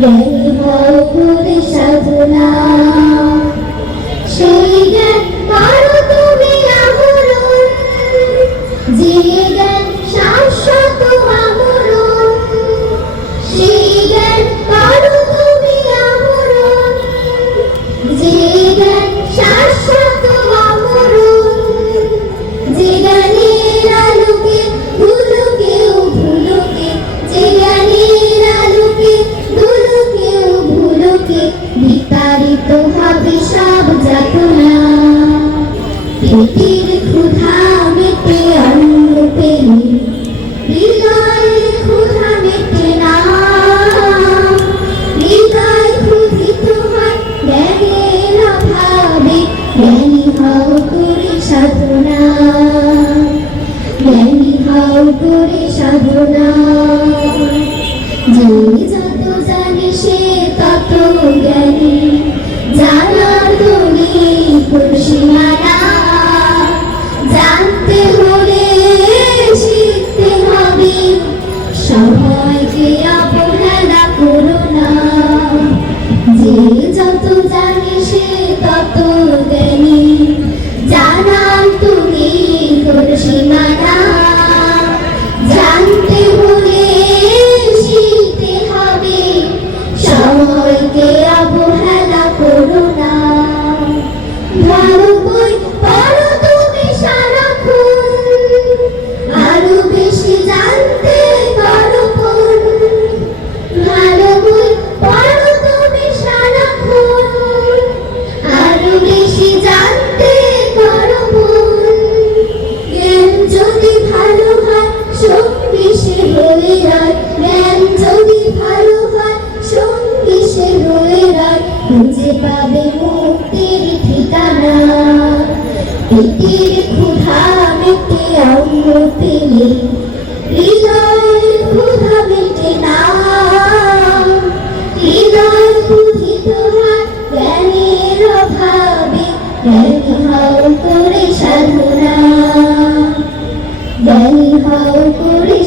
জ্ঞানী পেটের ক্ষুধা মেটে অন্ন পেলে হৃদয়ের না। হৃদয় ক্ষুধিত হয় জ্ঞানের অভাবে। জ্ঞানী হও করে সাধনা। জ্ঞানী হও করে সাধনা। যে যত জানে সে তত পেটের ক্ষুধা মেটে অন্য হৃদয়ের ক্ষুধা মেটে না। হৃদয় জ্ঞানের অভাবে। জ্ঞানী হও করে সাধনা। জ্ঞানী হও করে